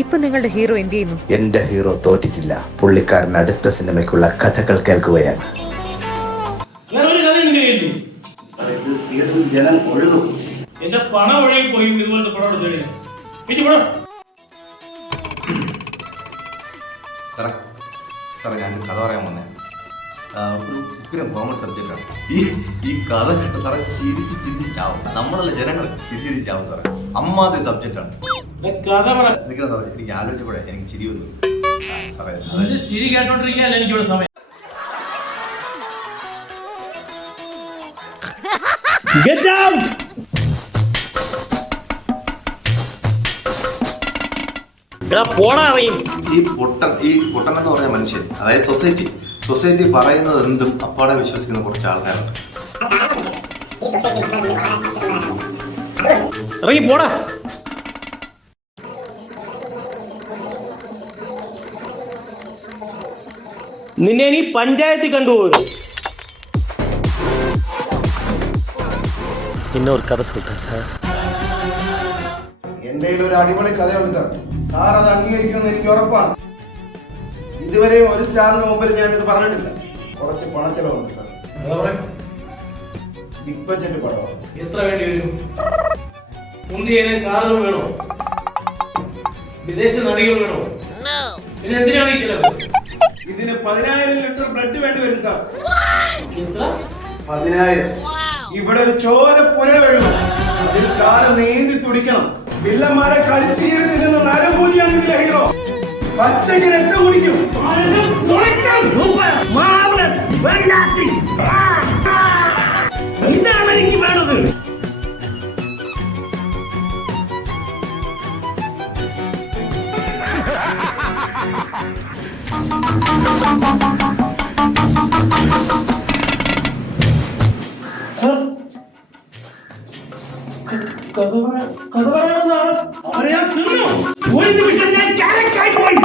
ഇപ്പൊ നിങ്ങളുടെ ഹീറോ എന്ത് ചെയ്യുന്നു? എന്റെ ഹീറോ തോറ്റിട്ടില്ല. പുള്ളിക്കാരൻ അടുത്ത സിനിമയ്ക്കുള്ള കഥകൾ കേൾക്കുകയാണ്. ജനം ഒഴുകും. എന്റെ പണം ഒഴുകി പോയി. ഇതുപോലത്തെ പണം സാറേ ഞാൻ കഥ പറയാൻ വന്നേ. ഒരു ഉഗ്രം കോമൺ സബ്ജക്റ്റാണ് ഈ കഥ കേട്ട് സാറേ ചിരിച്ച് ചാവും. നമ്മളല്ല ജനങ്ങൾ ചിരി ചാവും സാറേ. അമ്മാതിരി സബ്ജക്റ്റാണ്. കഥ പറ. സാറേ എനിക്ക് ആലോചിച്ചപ്പോഴേ എനിക്ക് ചിരി വന്നു സാറേ. ചിരി കേട്ടോണ്ടിരിക്കാനല്ല എനിക്കിവിടെ സമയം. Get out! ഈ പൊട്ടൻ എന്ന് പറഞ്ഞ മനുഷ്യൻ, അതായത് സൊസൈറ്റി പറയുന്നത് എന്തും അപ്പാടെ വിശ്വസിക്കുന്ന കുറച്ച് ആൾക്കാരുണ്ട്. നിന്നെ നീ പഞ്ചായത്തിൽ കണ്ടുപോകും. இன்னொரு கதை சொல்றேன் சார். എന്റെ ഒരു അടിപൊളി കഥയുണ്ട് സാർ. സാർ അത് അംഗീകരിക്കുമെന്ന് എനിക്ക് ഉറപ്പാണ്. ഇതുവരെയും ഒരു സ്റ്റാറിന് മുമ്പിൽ ഞാൻ ഇത് പറഞ്ഞിട്ടില്ല. കുറച്ച് പണച്ചെലവുണ്ട് സാർ. ബിഗ് ബഡ്ജറ്റ് പടമാണ്. എത്ര വേണ്ടി വരും? മുന്തിയ കാറുകൾ വേണോ? വിദേശ നടികൾ വേണോ? പിന്നെ എന്തിനാണ് ഈ ചിലവ്? ഇതിന് 10,000 ലിറ്റർ ബ്ലഡ് വേണ്ടി വരും സാർ. എത്ര? 10,000. ഇവിടെ ഒരു ചോര പുര വീഴും. അതിൽ സാറ് നീന്തി തുടിക്കണം. വില്ലന്മാരെ കളിച്ചു കീറി നിൽക്കുന്ന നരഭൂതിയാണ് ഇതിലെ ഹീറോ. പച്ചയ്ക്ക് രക്തം കുടിക്കും. ഇതാണ് എനിക്ക് വേണ്ടത്. കഥ പറയാനാണ്. അവരെ ഞാൻ തിന്നു. ഒരു നിമിഷം ഞാൻ ക്യാരക്ടറായി പോയി.